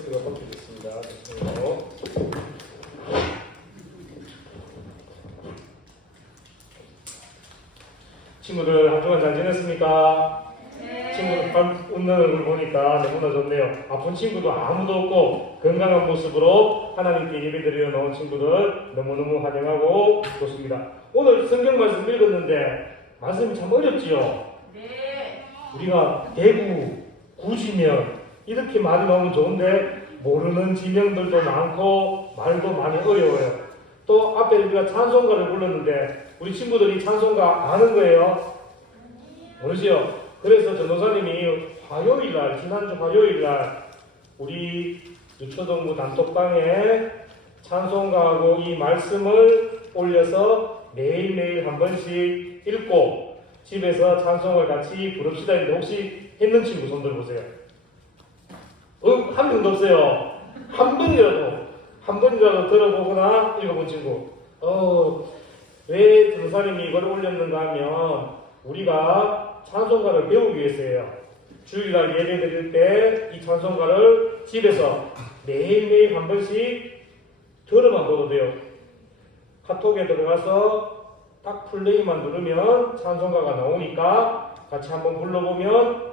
데스크가 바뀌겠습니다. 잠시만요. 친구들 한 주간 잘 지냈습니까? 네. 친구들 웃는 얼굴 보니까 너무나 좋네요. 아픈 친구도 아무도 없고 건강한 모습으로 하나님께 예배드리러 나온 친구들 너무너무 환영하고 좋습니다. 오늘 성경 말씀 읽었는데 말씀이 참 어렵지요? 네. 우리가 대구, 구지면 이렇게 말이 나오면 좋은데 모르는 지명들도 많고 말도 많이 어려워요. 또 앞에 우리가 찬송가를 불렀는데 우리 친구들이 찬송가 아는 거예요? 모르지요? 그래서 전도사님이 화요일날, 지난주 화요일날 우리 유초동부 단톡방에 찬송가하고 이 말씀을 올려서 매일매일 한 번씩 읽고 집에서 찬송을 같이 부릅시다 했는데 혹시 했는 친구 손 들어보세요. 한 명도 없어요. 한 번이라도 들어보거나 읽어본 친구. 왜 전도사님이 이걸 올렸는가 하면 우리가 찬송가를 배우기 위해서예요. 주일날 예배 드릴 때 이 찬송가를 집에서 매일매일 한 번씩 들어만 보도 돼요. 카톡에 들어가서 딱 플레이만 누르면 찬송가가 나오니까 같이 한번 불러보면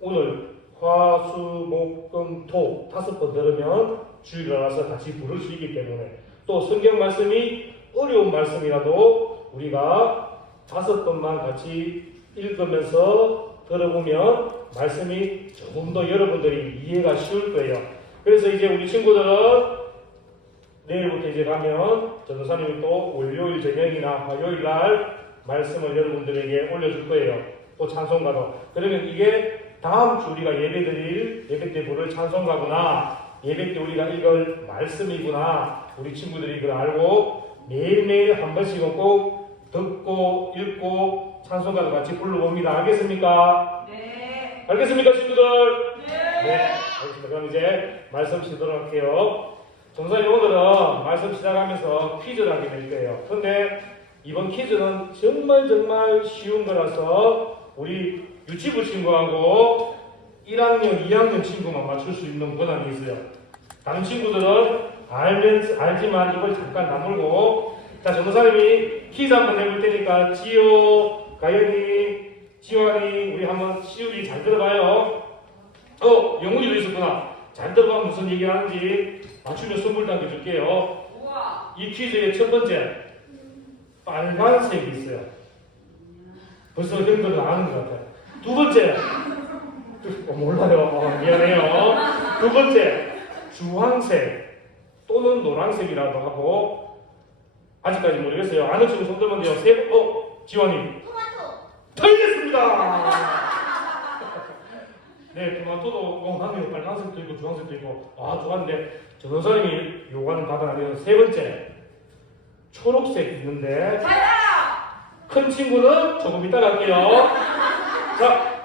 오늘 화, 수, 목, 금, 토 5번 들으면 주일날 와서 같이 부를 수 있기 때문에 또 성경 말씀이 어려운 말씀이라도 우리가 5번만 같이 읽으면서 들어보면 말씀이 조금 더 여러분들이 이해가 쉬울 거예요. 그래서 이제 우리 친구들은 내일부터 이제 가면 전도사님이 또 월요일 저녁이나 화요일 날 말씀을 여러분들에게 올려줄 거예요. 또 찬송가도. 그러면 이게 다음 주 우리가 예배 때 부를 찬송가구나, 예배 때 우리가 읽을 말씀이구나, 우리 친구들이 이걸 알고 매일매일 한 번씩은 꼭 듣고 읽고 찬송가도 같이 불러봅니다. 알겠습니까? 네. 알겠습니까, 친구들? 네. 알겠습니다. 그럼 이제 말씀 시도록 할게요. 전도사님 오늘은 말씀 시작하면서 퀴즈를 하게 될 거예요. 그런데 이번 퀴즈는 정말 쉬운 거라서 우리 유치부 친구하고 1학년, 2학년 친구만 맞출 수 있는 권한이 있어요. 다른 친구들은 알지만 이걸 잠깐 나누고, 자, 전도사님이 퀴즈 한번 해볼 테니까 지효, 가연이, 지환이 우리 한번 시우리 잘 들어봐요. 영훈이도 있었구나. 잘 들어봐. 무슨 얘기 하는지 맞추면 선물 당겨줄게요. 우와. 이 퀴즈의 첫 번째, 빨간색이 있어요. 벌써 형들은 아는 것 같아요. 두 번째, 몰라요. 미안해요. 두 번째, 주황색 또는 노란색이라도 하고, 아직까지 모르겠어요. 아는 친구 손 들면 돼요. 지원이. 토마토. 틀렸습니다. 네, 토마토도 하면 빨간색도 있고 주황색도 있고, 좋았는데 전도사님이 요구하는 답은 아니에요. 세 번째, 초록색 있는데 잘라. 큰 친구는 조금 이따 갈게요. 자,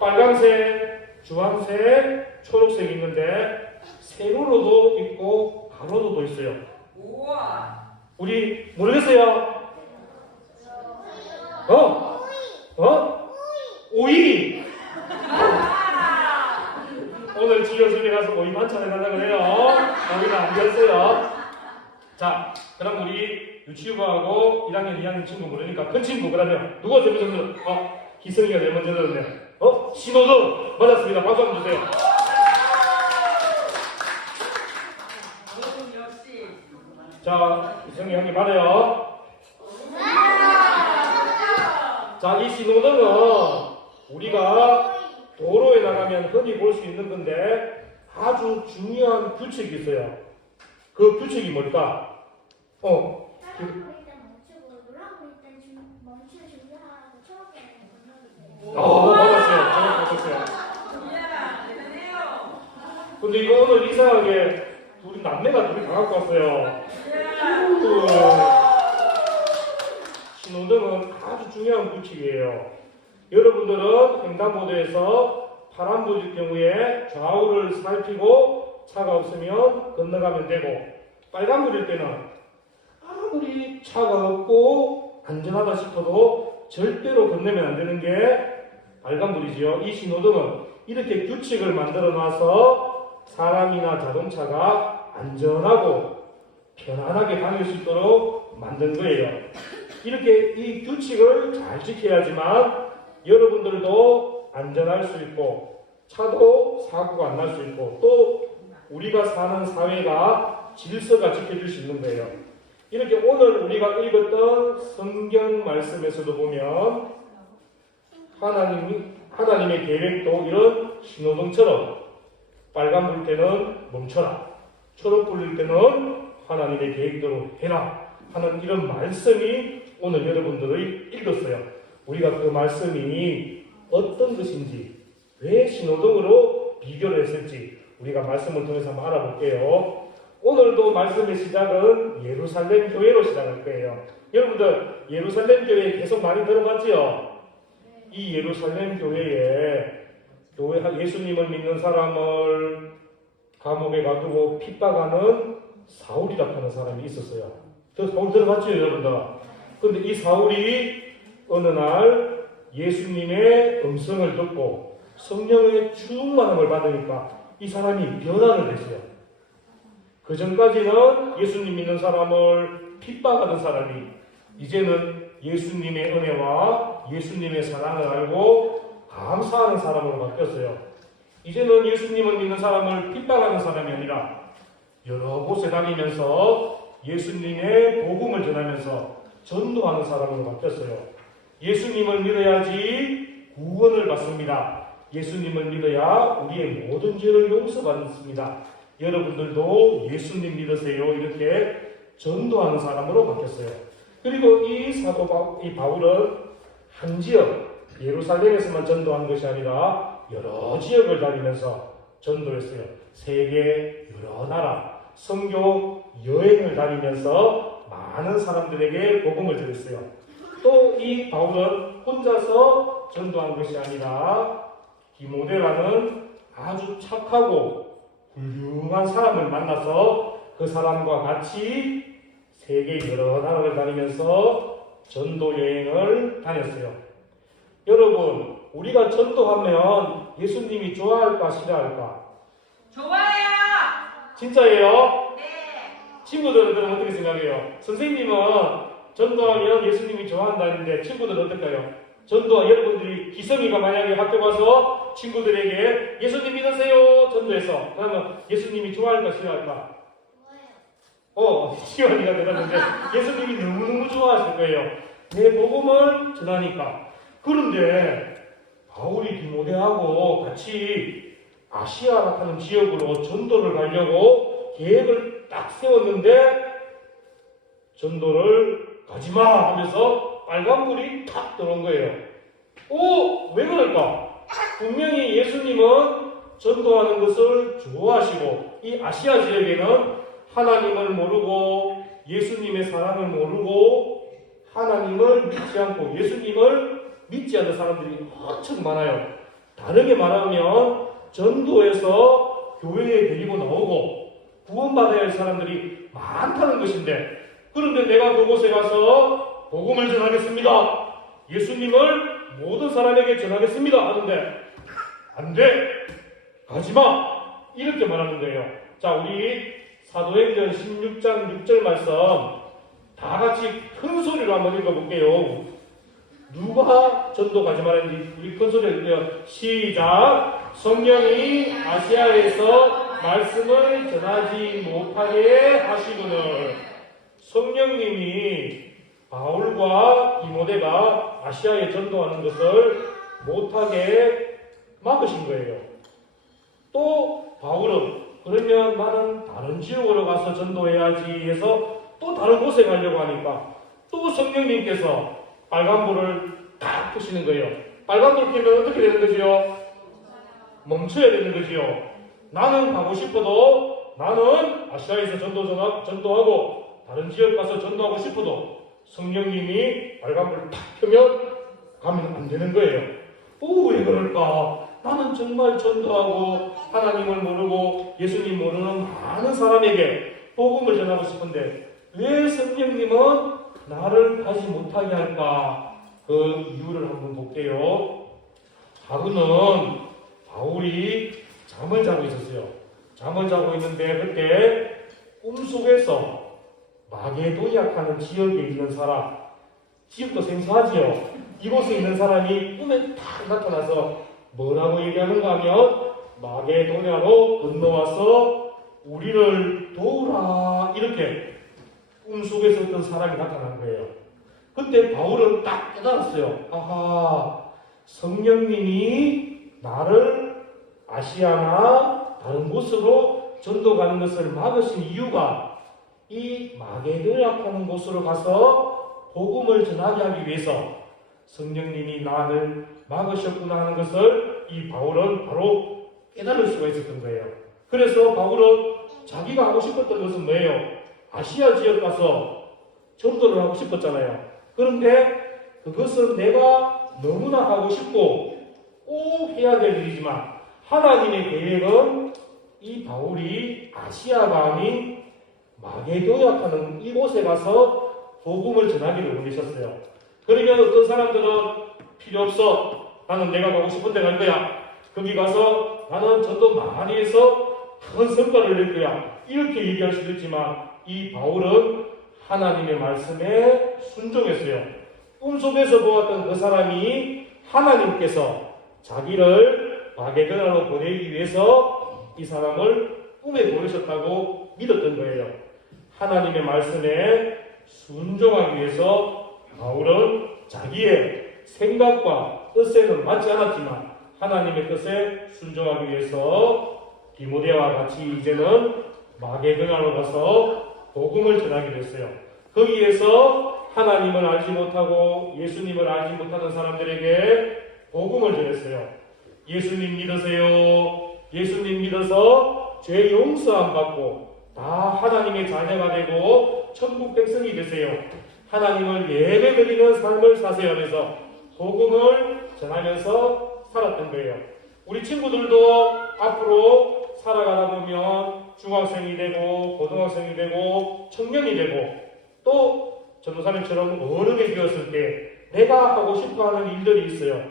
빨간색, 주황색, 초록색 있는데 세로로도 있고 가로로도 있어요. 우와. 우리 모르겠어요. 오이. 오늘 지효 집에 가서 오이 반찬 해달라 그래요. 오이는 안 됐어요. 자, 그럼 우리 유치부하고 1학년, 2학년 친구 모르니까 큰 친구, 그러면 누가 제일 먼저 들었어? 희성이가 제일 먼저 들었네. 신호등 맞았습니다. 박수 한번 주세요. 여러분 역시. 자, 희성이 형님 말해요. 자, 이 신호등은 우리가 도로에 나가면 흔히 볼 수 있는 건데 아주 중요한 규칙이 있어요. 그 규칙이 뭘까? 빨간 불일 땐 멈추고 노란 불일 땐 멈출 준비하라고 초록불일 땐 건너는 맞았어요. 이야, 대단해요. 근데 이거 오늘 이상하게 둘이 남매가 둘이 다 갖고 왔어요. 이야. 신호등은 아주 중요한 규칙이에요. 여러분들은 횡단보도에서 파란불일 경우에 좌우를 살피고 차가 없으면 건너가면 되고, 빨간불일 때는 아무리 차가 없고 안전하다 싶어도 절대로 건너면 안 되는 게 빨간불이지요. 이 신호등은 이렇게 규칙을 만들어 놔서 사람이나 자동차가 안전하고 편안하게 다닐 수 있도록 만든 거예요. 이렇게 이 규칙을 잘 지켜야지만 여러분들도 안전할 수 있고 차도 사고가 안 날 수 있고 또 우리가 사는 사회가 질서가 지켜질 수 있는 거예요. 이렇게 오늘 우리가 읽었던 성경 말씀에서도 보면 하나님의 계획도 이런 신호등처럼 빨간 불 때는 멈춰라, 초록 불일 때는 하나님의 계획대로 해라 하는 이런 말씀이 오늘 여러분들이 읽었어요. 우리가 그 말씀이 어떤 것인지, 왜 신호등으로 비교를 했을지 우리가 말씀을 통해서 한번 알아볼게요. 오늘도 말씀의 시작은 예루살렘 교회로 시작할 거예요. 여러분들 예루살렘 교회에 계속 많이 들어봤죠? 이 예루살렘 교회에 예수님을 믿는 사람을 감옥에 가두고 핍박하는 사울이라고 하는 사람이 있었어요. 사울 들어봤죠, 여러분들? 그런데 이 사울이 어느 날 예수님의 음성을 듣고 성령의 충만함을 받으니까 이 사람이 변화를 했어요. 그 전까지는 예수님 믿는 사람을 핍박하던 사람이 이제는 예수님의 은혜와 예수님의 사랑을 알고 감사하는 사람으로 바뀌었어요. 이제는 예수님을 믿는 사람을 핍박하는 사람이 아니라 여러 곳에 다니면서 예수님의 복음을 전하면서 전도하는 사람으로 바뀌었어요. 예수님을 믿어야지 구원을 받습니다. 예수님을 믿어야 우리의 모든 죄를 용서받습니다. 여러분들도 예수님 믿으세요. 이렇게 전도하는 사람으로 바뀌었어요. 그리고 이 사도 바울은 한 지역, 예루살렘에서만 전도한 것이 아니라 여러 지역을 다니면서 전도했어요. 세계 여러 나라, 선교 여행을 다니면서 많은 사람들에게 복음을 전했어요. 또 이 바울은 혼자서 전도한 것이 아니라 디모데라는 아주 착하고 훌륭한 사람을 만나서 그 사람과 같이 세계 여러 나라를 다니면서 전도 여행을 다녔어요. 여러분, 우리가 전도하면 예수님이 좋아할까 싫어할까? 좋아요. 진짜예요? 네. 친구들은 그럼 어떻게 생각해요? 선생님은 전도하면 예수님이 좋아한다는데 친구들은 어떨까요? 여러분들이 기성이가 만약에 학교 가서 친구들에게 예수님 믿으세요 전도해서 그러면 예수님이 좋아할까 싫어할까? 시원이가 되었는데 예수님이 너무너무 좋아하실 거예요. 내 복음을 전하니까. 그런데 바울이 디모데하고 같이 아시아라고 하는 지역으로 전도를 가려고 계획을 딱 세웠는데 전도를 가지마 하면서 빨간불이 탁 들어온 거예요. 왜 그럴까? 분명히 예수님은 전도하는 것을 좋아하시고 이 아시아 지역에는 하나님을 모르고 예수님의 사랑을 모르고 하나님을 믿지 않고 예수님을 믿지 않는 사람들이 엄청 많아요. 다르게 말하면 전도에서 교회에 데리고 나오고 구원받아야 할 사람들이 많다는 것인데 그런데 내가 그곳에 가서 복음을 전하겠습니다. 예수님을 모든 사람에게 전하겠습니다. 하는데 안 돼. 가지마. 이렇게 말하는 거예요. 자, 우리 사도행전 16장 6절 말씀 다 같이 큰 소리로 한번 읽어볼게요. 누가 전도 가지 말았는지 우리 큰 소리로 읽을게요. 시작. 성령이 아시아에서 말씀을 전하지 못하게 하시거늘. 성령님이 바울과 디모데가 아시아에 전도하는 것을 못하게 막으신 거예요. 또 바울은 그러면 나는 다른 지역으로 가서 전도해야지 해서 또 다른 곳에 가려고 하니까 또 성령님께서 빨간불을 딱 켜시는 거예요. 빨간불 켜면 어떻게 되는 거지요? 멈춰야 되는 거지요. 나는 가고 싶어도 나는 아시아에서 전도하고 다른 지역 가서 전도하고 싶어도 성령님이 빨간불을 탁 켜면 가면 안 되는 거예요. 왜 그럴까? 나는 정말 전도하고 하나님을 모르고 예수님 모르는 많은 사람에게 복음을 전하고 싶은데 왜 성령님은 나를 가지 못하게 할까? 그 이유를 한번 볼게요. 하루는 바울이 잠을 자고 있었어요. 잠을 자고 있는데 그때 꿈속에서 마게도니아라는 지역에 있는 사람, 지역도 생소하지요. 이곳에 있는 사람이 꿈에 딱 나타나서 뭐라고 얘기하는가 하면 마게도니아로 건너와서 우리를 도우라 이렇게 꿈속에서 어떤 사람이 나타난 거예요. 그때 바울은 딱 깨달았어요. 아하, 성령님이 나를 아시아나 다른 곳으로 전도가는 것을 막으신 이유가 이 마게도니아라는 곳으로 가서 복음을 전하게 하기 위해서 성령님이 나를 막으셨구나 하는 것을 이 바울은 바로 깨달을 수가 있었던 거예요. 그래서 바울은 자기가 하고 싶었던 것은 뭐예요? 아시아 지역 가서 전도를 하고 싶었잖아요. 그런데 그것은 내가 너무나 하고 싶고 꼭 해야 될 일이지만 하나님의 계획은 이 바울이 아시아가 아닌 마게도니아라는 이곳에 가서 복음을 전하기를 원하셨어요. 그러면 어떤 사람들은 필요 없어. 나는 내가 가고 싶은 데 갈 거야. 거기 가서 나는 전도 많이 해서 큰 성과를 낼 거야. 이렇게 얘기할 수도 있지만 이 바울은 하나님의 말씀에 순종했어요. 꿈속에서 보았던 그 사람이 하나님께서 자기를 마게도니아로 보내기 위해서 이 사람을 꿈에 보내셨다고 믿었던 거예요. 하나님의 말씀에 순종하기 위해서 바울은 자기의 생각과 뜻에는 맞지 않았지만 하나님의 뜻에 순종하기 위해서 디모데와 같이 이제는 마게도니아로 가서 복음을 전하게 됐어요. 거기에서 하나님을 알지 못하고 예수님을 알지 못하는 사람들에게 복음을 전했어요. 예수님 믿으세요. 예수님 믿어서 죄 용서함 받고 다 하나님의 자녀가 되고 천국 백성이 되세요. 하나님을 예배드리는 삶을 사세요 하면서 복음을 전하면서 살았던 거예요. 우리 친구들도 앞으로 살아가다 보면 중학생이 되고 고등학생이 되고 청년이 되고 또 전도사님처럼 어른이 되었을 때 내가 하고 싶어하는 일들이 있어요.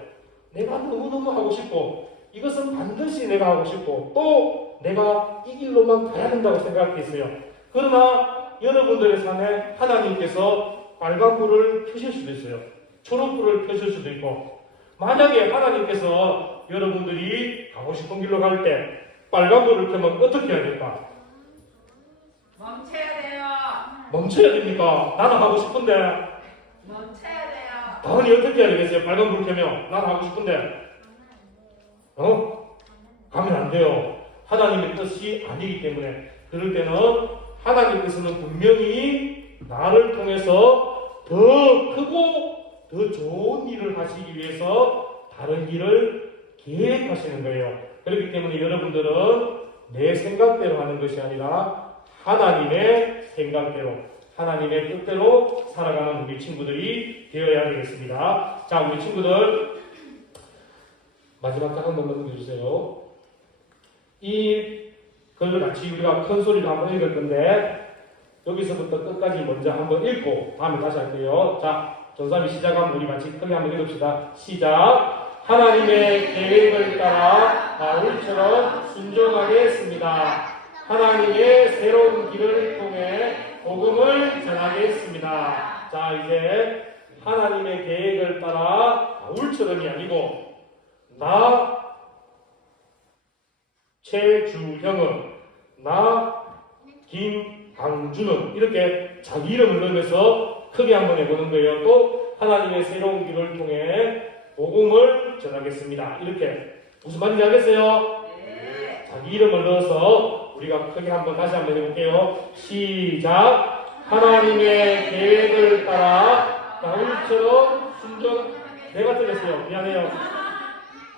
내가 너무너무 하고 싶고 이것은 반드시 내가 하고 싶고 또 내가 이 길로만 가야 된다고 생각했어요. 그러나 여러분들의 삶에 하나님께서 빨간불을 켜실 수도 있어요. 초록불을 켜실 수도 있고 만약에 하나님께서 여러분들이 가고 싶은 길로 갈 때 빨간불을 켜면 어떻게 해야 될까? 멈춰야 돼요. 멈춰야 됩니까? 나는 하고 싶은데 멈춰야 돼요. 당연히 어떻게 해야 되겠어요? 빨간불 켜면 나는 하고 싶은데 가면 안 돼요. 하나님의 뜻이 아니기 때문에 그럴 때는 하나님께서는 분명히 나를 통해서 더 크고 더 좋은 일을 하시기 위해서 다른 길을 계획하시는 거예요. 그렇기 때문에 여러분들은 내 생각대로 하는 것이 아니라 하나님의 생각대로 하나님의 뜻대로 살아가는 우리 친구들이 되어야 되겠습니다. 자, 우리 친구들 마지막 장 한번 넘겨주세요. 이 글을 같이 우리가 큰 소리로 한번 읽을 건데 여기서부터 끝까지 먼저 한번 읽고 다음에 다시 할게요. 자, 전사님 시작하면 우리 같이 크게 한번 읽읍시다. 시작. 하나님의 계획을 따라 바울처럼 순종하게 했습니다. 하나님의 새로운 길을 통해 복음을 전하게 했습니다. 자, 이제 하나님의 계획을 따라 바울처럼이 아니고 나 최주형은 나 김강준은 이렇게 자기 이름을 넣으면서 크게 한번 해보는 거예요. 또 하나님의 새로운 길을 통해 복음을 전하겠습니다. 이렇게 무슨 말인지 알겠어요? 네. 자기 이름을 넣어서 우리가 크게 한번 다시 한번 해볼게요. 시작. 하나님의 계획을 따라 바울처럼 순종. 내가 틀렸어요. 미안해요.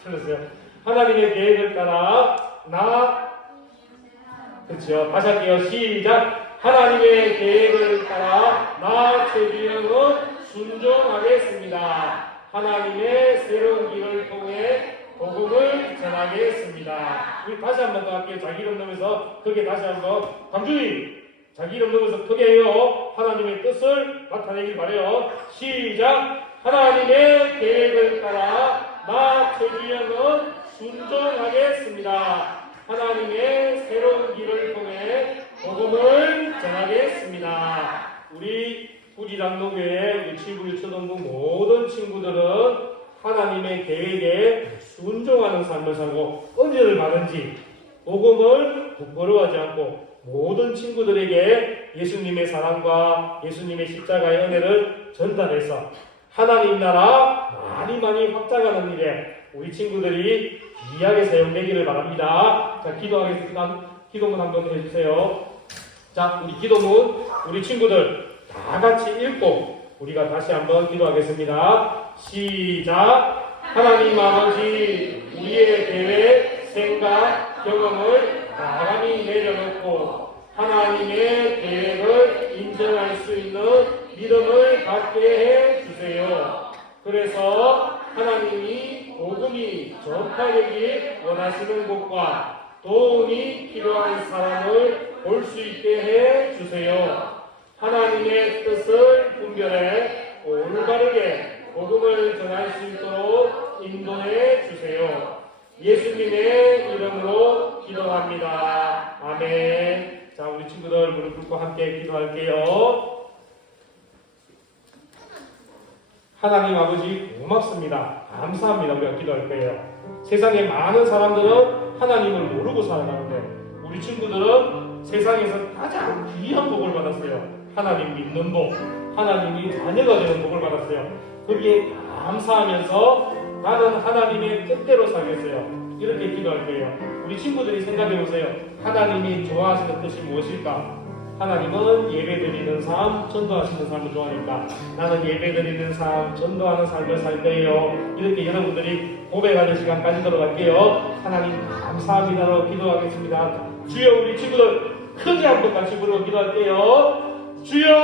틀렸어요. 하나님의 계획을 따라 그렇죠. 다시 할게요. 시작. 하나님의 계획을 따라 나 최주영은 순종하겠습니다. 하나님의 새로운 길을 통해 복음을 전하겠습니다. 우리 다시 한번 더 할게요. 자기 이름 넣으면서 크게 다시 한번 강주희 자기 이름 넣으면서 크게 해요. 하나님의 뜻을 나타내길 바래요. 시작. 하나님의 계획을 따라 나 최주영은 순종하겠습니다. 하나님의 새로운 복음을 전하겠습니다. 우리 부지장로교회 유치부 유초등부 모든 친구들은 하나님의 계획에 순종하는 삶을 살고 은혜를 받은지 복음을 부끄러워하지 않고 모든 친구들에게 예수님의 사랑과 예수님의 십자가의 은혜를 전달해서 하나님 나라 많이 확장하는 일에 우리 친구들이 귀하게 사용되기를 바랍니다. 자, 기도하겠습니다. 기도문 한번 해주세요. 자, 우리 기도문 우리 친구들 다 같이 읽고 우리가 다시 한번 기도하겠습니다. 시작. 하나님 아버지, 우리의 계획, 생각, 경험을 나감히 내려놓고 하나님의 계획을 인정할 수 있는 믿음을 갖게 해 주세요. 그래서 하나님이 복음이 전파되길 원하시는 곳과 도움이 필요한 사람을 볼 수 있게 해 주세요. 하나님의 뜻을 분별해 올바르게 복음을 전할 수 있도록 인도해 주세요. 예수님의 이름으로 기도합니다. 아멘. 자, 우리 친구들 무릎 꿇고 함께 기도할게요. 하나님 아버지 고맙습니다. 감사합니다. 우리가 기도할 거예요. 세상에 많은 사람들은 하나님을 모르고 살아가는데 우리 친구들은 세상에서 가장 귀한 복을 받았어요. 하나님 믿는 복, 하나님이 자녀가 되는 복을 받았어요. 거기에 감사하면서 나는 하나님의 뜻대로 살겠어요. 이렇게 기도할 거예요. 우리 친구들이 생각해 보세요. 하나님이 좋아하시는 뜻이 무엇일까? 하나님은 예배드리는 삶, 전도하시는 삶을 좋아하니까 나는 예배드리는 삶, 전도하는 삶을 살 거예요. 이렇게 여러분들이 고백하는 시간 가지도록 할게요. 하나님 감사합니다로 기도하겠습니다. 주여, 우리 친구들 크게 한번 같이 부르고 기도할게요. 주여!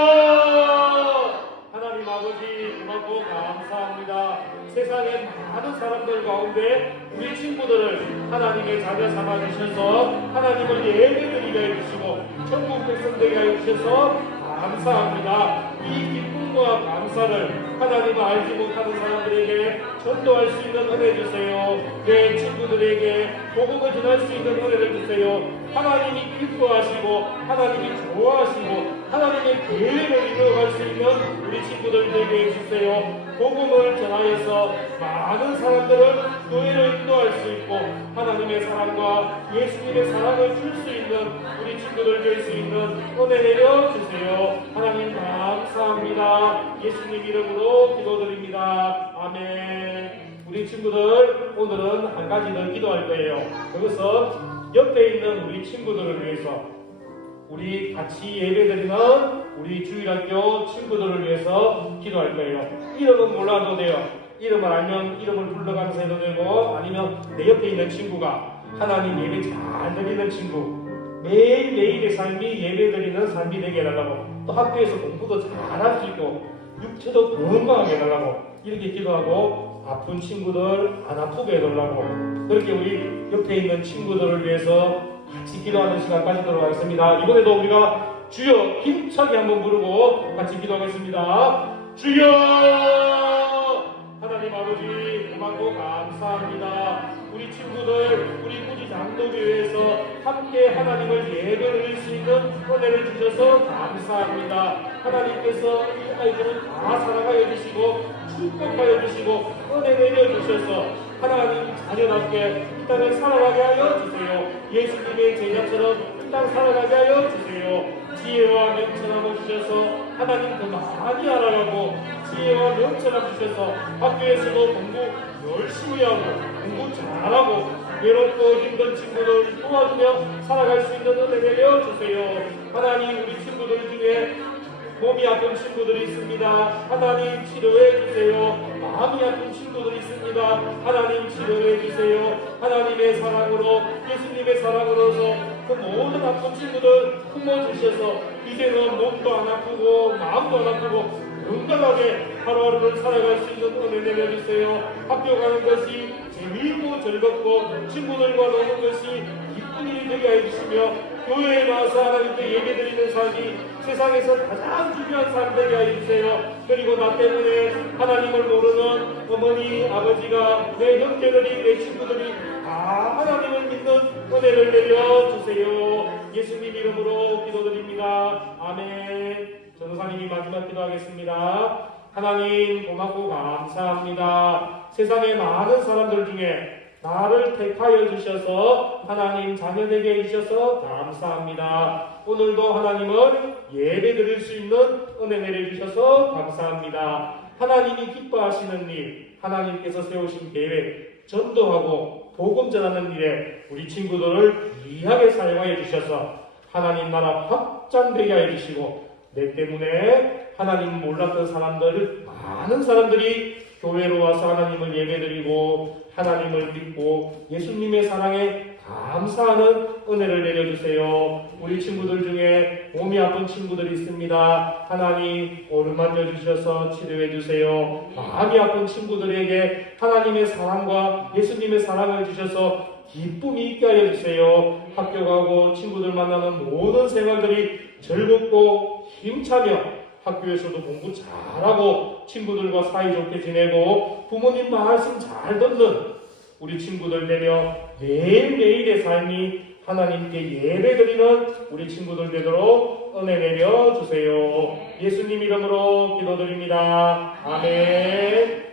하나님 아버지 고맙고 감사합니다. 세상에 많은 사람들 가운데 우리 친구들을 하나님의 자녀 삼아 주셔서 하나님을 예배드리게 해주시고 천국 백성 되게 해주셔서 감사합니다. 이 기쁨과 감사를 하나님을 알지 못하는 사람들에게 전도할 수 있는 은혜 주세요. 내 친구들에게 복음을 전할 수 있는 은혜를 주세요. 하나님이 기뻐하시고 하나님이 좋아하시고 하나님의 계획을 이루어갈 수 있는 우리 친구들 되게 해주세요. 복음을 전하여서 많은 사람들을 교회로 인도할 수 있고 하나님의 사랑과 예수님의 사랑을 줄 수 있는 우리 친구들 될 수 있는 은혜 내려주세요. 하나님 감사합니다. 예수님 이름으로 기도드립니다. 아멘. 우리 친구들 오늘은 한 가지 더 기도할 거예요. 그것은 옆에 있는 우리 친구들을 위해서 우리 같이 예배드리는 우리 주일학교 친구들을 위해서 기도할 거예요. 이름은 몰라도 돼요. 이름을 알면 이름을 불러가면서 해도 되고 아니면 내 옆에 있는 친구가 하나님 예배 잘 드리는 친구 매일매일의 삶이 예배드리는 삶이 되게 해달라고 또 학교에서 공부도 잘할 수 있고 육체도 건강하게 해달라고 이렇게 기도하고 아픈 친구들 안 아프게 해달라고 그렇게 우리 옆에 있는 친구들을 위해서 같이 기도하는 시간 가지도록 하겠습니다. 이번에도 우리가 주여 힘차게 한번 부르고 같이 기도하겠습니다. 주여! 하나님 아버지 고맙고 감사합니다. 우리 친구들 우리 부지장로교회에서 함께 하나님을 예배드릴 수 있는 은혜를 주셔서 감사합니다. 하나님께서 이 아이들을 다 사랑하여 주시고 축복하여 주시고 은혜 내려주셔서 하나님 자녀답게 이 땅을 살아가게 하여 주세요. 예수님의 제자처럼 이 땅 살아가게 하여 주세요. 지혜와 명철함을 주셔서 하나님 더 많이 알아가고 지혜와 명철함 주셔서 학교에서도 공부 열심히 하고 공부 잘하고 외롭고 힘든 친구들 도와주며 살아갈 수 있는 은혜 내려주세요. 하나님 우리 친구들 중에 몸이 아픈 친구들이 있습니다. 하나님 치료해 주세요. 마음이 아픈 친구들이 있습니다. 하나님 치료해 주세요. 하나님의 사랑으로 예수님의 사랑으로서 그 모든 아픈 친구들 품어주셔서 이제는 몸도 안 아프고 마음도 안 아프고 건강하게 하루하루를 살아갈 수 있는 은혜 내려주세요. 학교 가는 것이 재미있고 즐겁고 친구들과 노는 것이 기쁜 일이 되게 해주시며 교회에 나와서 하나님께 예배드리는 삶이 세상에서 가장 중요한 삶 되게 해주세요. 그리고 나 때문에 하나님을 모르는 어머니, 아버지가 내 형제들이 내 친구들이 다 하나님을 믿는 있는 은혜를 내려주세요. 예수님 이름으로 기도드립니다. 아멘. 전도사님이 마지막 기도하겠습니다. 하나님 고맙고 감사합니다. 세상의 많은 사람들 중에 나를 택하여 주셔서 하나님 자녀되게 해주셔서 감사합니다. 오늘도 하나님을 예배드릴 수 있는 은혜 내려주셔서 감사합니다. 하나님이 기뻐하시는 일, 하나님께서 세우신 계획, 전도하고 복음 전하는 일에 우리 친구들을 귀하게 사용하여 주셔서 하나님 나라 확장되게 하여 주시고 내 때문에 하나님 몰랐던 사람들, 많은 사람들이 교회로 와서 하나님을 예배드리고 하나님을 믿고 예수님의 사랑에 감사하는 은혜를 내려주세요. 우리 친구들 중에 몸이 아픈 친구들이 있습니다. 하나님 오르만져 주셔서 치료해 주세요. 마음이 아픈 친구들에게 하나님의 사랑과 예수님의 사랑을 주셔서 기쁨이 있게 하여 주세요. 학교 가고 친구들 만나는 모든 생활들이 즐겁고 힘차며 학교에서도 공부 잘하고 친구들과 사이좋게 지내고 부모님 말씀 잘 듣는 우리 친구들 되며 매일매일의 삶이 하나님께 예배드리는 우리 친구들 되도록 은혜 내려주세요. 예수님 이름으로 기도드립니다. 아멘.